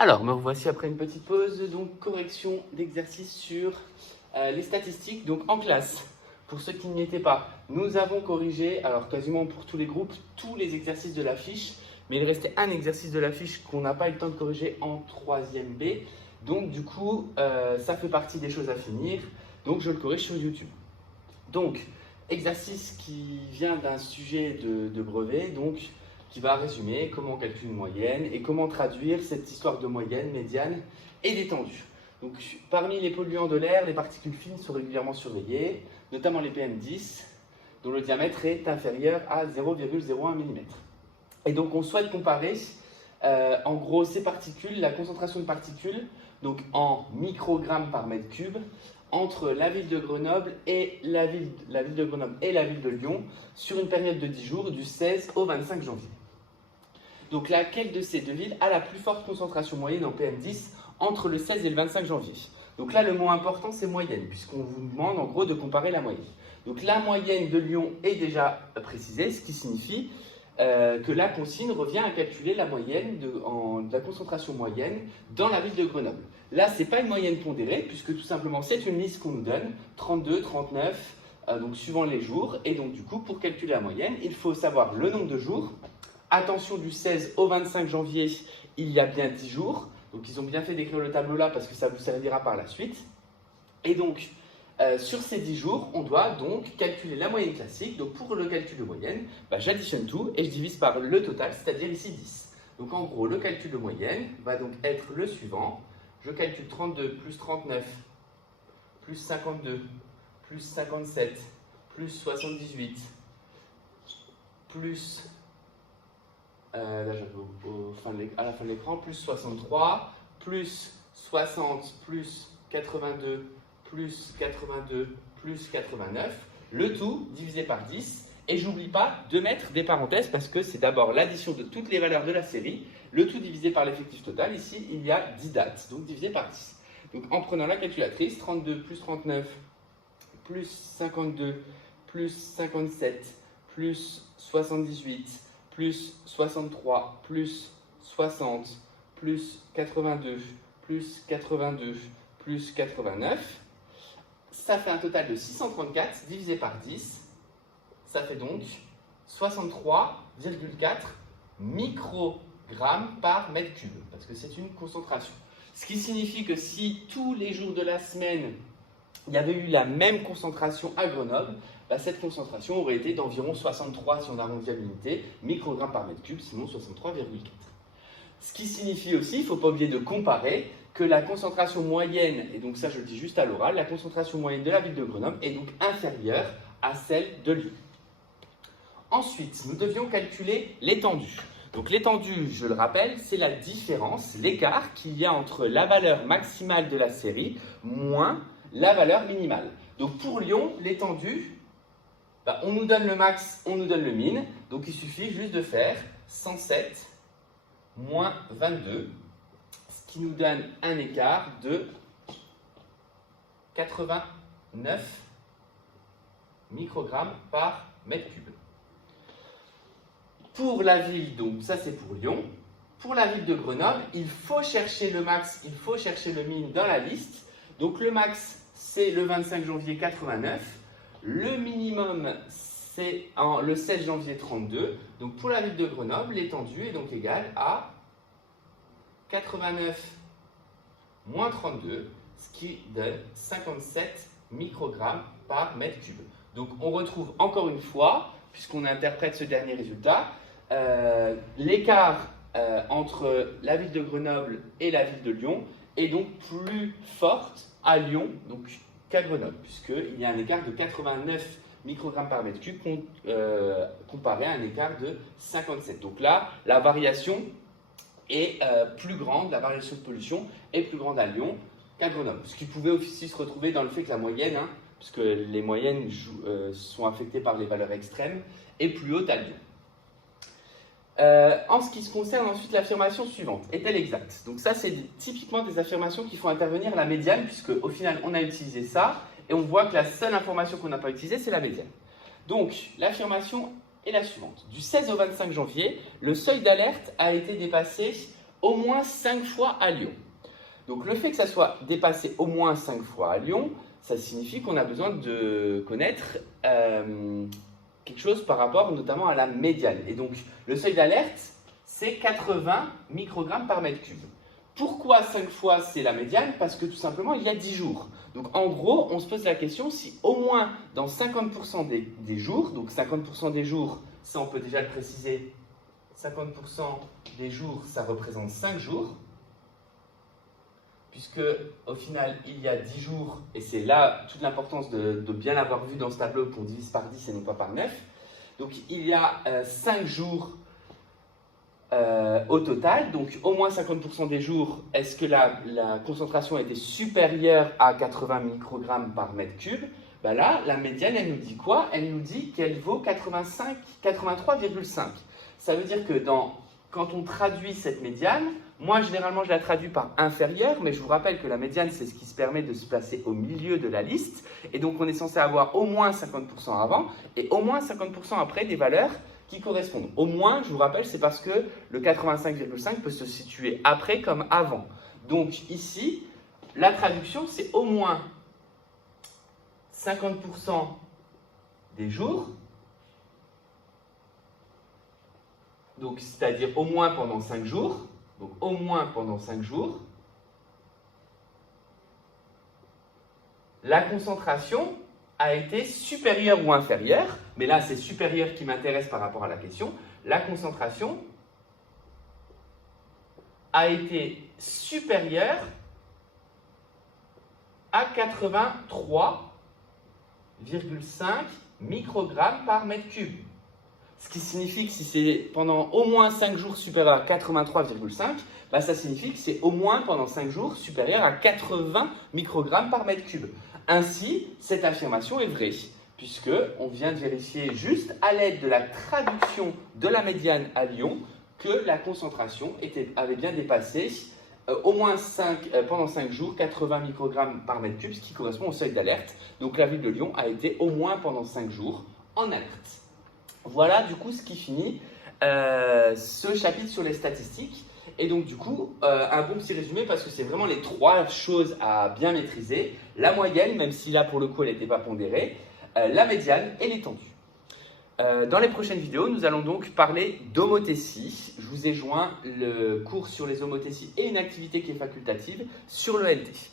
Alors, me revoici après une petite pause, donc correction d'exercice sur les statistiques. Donc en classe, pour ceux qui n'y étaient pas, nous avons corrigé, alors quasiment pour tous les groupes, tous les exercices de la fiche, mais il restait un exercice de la fiche qu'on n'a pas eu le temps de corriger en 3e B. Donc du coup, ça fait partie des choses à finir, donc je le corrige sur YouTube. Donc, exercice qui vient d'un sujet de brevet, donc qui va résumer comment on calcule une moyenne et comment traduire cette histoire de moyenne, médiane et d'étendue. Donc, parmi les polluants de l'air, les particules fines sont régulièrement surveillées, notamment les PM10, dont le diamètre est inférieur à 0,01 mm. Et donc, on souhaite comparer, en gros, ces particules, la concentration de particules, donc en microgrammes par mètre cube, entre la ville de Grenoble et la ville de Lyon sur une période de 10 jours, du 16 au 25 janvier. Donc laquelle de ces deux villes a la plus forte concentration moyenne en PM10 entre le 16 et le 25 janvier? Donc là, le mot important, c'est moyenne, puisqu'on vous demande en gros de comparer la moyenne. Donc la moyenne de Lyon est déjà précisée, ce qui signifie que la consigne revient à calculer la moyenne de la concentration moyenne dans la ville de Grenoble. Là, ce n'est pas une moyenne pondérée, puisque tout simplement, c'est une liste qu'on nous donne, 32, 39, donc suivant les jours. Et donc, du coup, pour calculer la moyenne, il faut savoir le nombre de jours. Attention, du 16 au 25 janvier, il y a bien 10 jours. Donc, ils ont bien fait d'écrire le tableau là, parce que ça vous servira par la suite. Et donc, sur ces 10 jours, on doit donc calculer la moyenne classique. Donc pour le calcul de moyenne, j'additionne tout et je divise par le total, c'est-à-dire ici 10. Donc en gros, le calcul de moyenne va donc être le suivant. Je calcule 32 plus 39 plus 52 plus 57 plus 78 plus, là j'avais à la fin de l'écran, plus 63 plus 60 plus 82 plus 82 plus 89, le tout divisé par 10. Et j'oublie pas de mettre des parenthèses parce que c'est d'abord l'addition de toutes les valeurs de la série, le tout divisé par l'effectif total. Ici, il y a 10 dates, donc divisé par 10. Donc en prenant la calculatrice, 32 plus 39 plus 52 plus 57 plus 78 plus 63 plus 60 plus 82 plus 82 plus 89, ça fait un total de 634 divisé par 10, ça fait donc 63,4 microgrammes par mètre cube, parce que c'est une concentration. Ce qui signifie que si tous les jours de la semaine, il y avait eu la même concentration à Grenoble, cette concentration aurait été d'environ 63, si on arrondit à l'unité, microgrammes par mètre cube, sinon 63,4. Ce qui signifie aussi, il ne faut pas oublier de comparer, que la concentration moyenne, et donc ça je le dis juste à l'oral, la concentration moyenne de la ville de Grenoble est donc inférieure à celle de Lyon. Ensuite, nous devions calculer l'étendue. Donc l'étendue, je le rappelle, c'est la différence, l'écart qu'il y a entre la valeur maximale de la série moins la valeur minimale. Donc pour Lyon, l'étendue, on nous donne le max, on nous donne le min, donc il suffit juste de faire 107 moins 22, ce qui nous donne un écart de 89 microgrammes par mètre cube. Pour la ville, donc ça c'est pour Lyon, pour la ville de Grenoble, il faut chercher le max, il faut chercher le min dans la liste. Donc le max c'est le 25 janvier 89, le minimum c'est le 16 janvier 32. Donc pour la ville de Grenoble, l'étendue est donc égale à 89 moins 32, ce qui donne 57 microgrammes par mètre cube. Donc on retrouve encore une fois, puisqu'on interprète ce dernier résultat, l'écart entre la ville de Grenoble et la ville de Lyon est donc plus forte à Lyon qu'à Grenoble, puisqu'il y a un écart de 89 microgrammes par mètre cube comparé à un écart de 57. Donc là, la variation est plus grande, la variation de pollution est plus grande à Lyon qu'à Grenoble. Ce qui pouvait aussi se retrouver dans le fait que la moyenne, puisque les moyennes sont affectées par les valeurs extrêmes, est plus haute à Lyon. En ce qui se concerne ensuite l'affirmation suivante, est-elle exacte? Donc ça, c'est typiquement des affirmations qui font intervenir la médiane, puisque au final, on a utilisé ça, et on voit que la seule information qu'on n'a pas utilisée, c'est la médiane. Donc, l'affirmation est la suivante. Du 16 au 25 janvier, le seuil d'alerte a été dépassé au moins 5 fois à Lyon. Donc le fait que ça soit dépassé au moins 5 fois à Lyon, ça signifie qu'on a besoin de connaître quelque chose par rapport notamment à la médiane. Et donc le seuil d'alerte, c'est 80 microgrammes par mètre cube. Pourquoi 5 fois c'est la médiane? Parce que tout simplement il y a 10 jours. Donc en gros, on se pose la question si au moins dans 50% des jours, donc 50% des jours, ça on peut déjà le préciser, 50% des jours ça représente 5 jours. Puisque au final, il y a 10 jours, et c'est là toute l'importance de bien l'avoir vu dans ce tableau qu'on divise par 10 et non pas par 9. Donc il y a 5 jours au total, donc au moins 50% des jours, est-ce que la concentration était supérieure à 80 microgrammes par mètre cube? Ben là, la médiane, elle nous dit quoi? Elle nous dit qu'elle vaut 83,5. Ça veut dire que quand on traduit cette médiane, moi, généralement, je la traduis par inférieur, mais je vous rappelle que la médiane, c'est ce qui se permet de se placer au milieu de la liste. Et donc, on est censé avoir au moins 50% avant et au moins 50% après des valeurs qui correspondent. Au moins, je vous rappelle, c'est parce que le 85,5 peut se situer après comme avant. Donc, ici, la traduction, c'est au moins 50% des jours. Donc, c'est-à-dire au moins pendant 5 jours. Donc, au moins pendant 5 jours, la concentration a été supérieure ou inférieure, mais là, c'est supérieur qui m'intéresse par rapport à la question. La concentration a été supérieure à 83,5 microgrammes par mètre cube. Ce qui signifie que si c'est pendant au moins 5 jours supérieur à 83,5, bah ça signifie que c'est au moins pendant 5 jours supérieur à 80 microgrammes par mètre cube. Ainsi, cette affirmation est vraie, puisqu'on vient de vérifier juste à l'aide de la traduction de la médiane à Lyon que la concentration avait bien dépassé au moins pendant 5 jours 80 microgrammes par mètre cube, ce qui correspond au seuil d'alerte. Donc la ville de Lyon a été au moins pendant 5 jours en alerte. Voilà du coup ce qui finit ce chapitre sur les statistiques. Et donc du coup, un bon petit résumé parce que c'est vraiment les 3 choses à bien maîtriser. La moyenne, même si là pour le coup elle n'était pas pondérée, la médiane et l'étendue. Dans les prochaines vidéos, nous allons donc parler d'homothétie. Je vous ai joint le cours sur les homothéties et une activité qui est facultative sur le LT.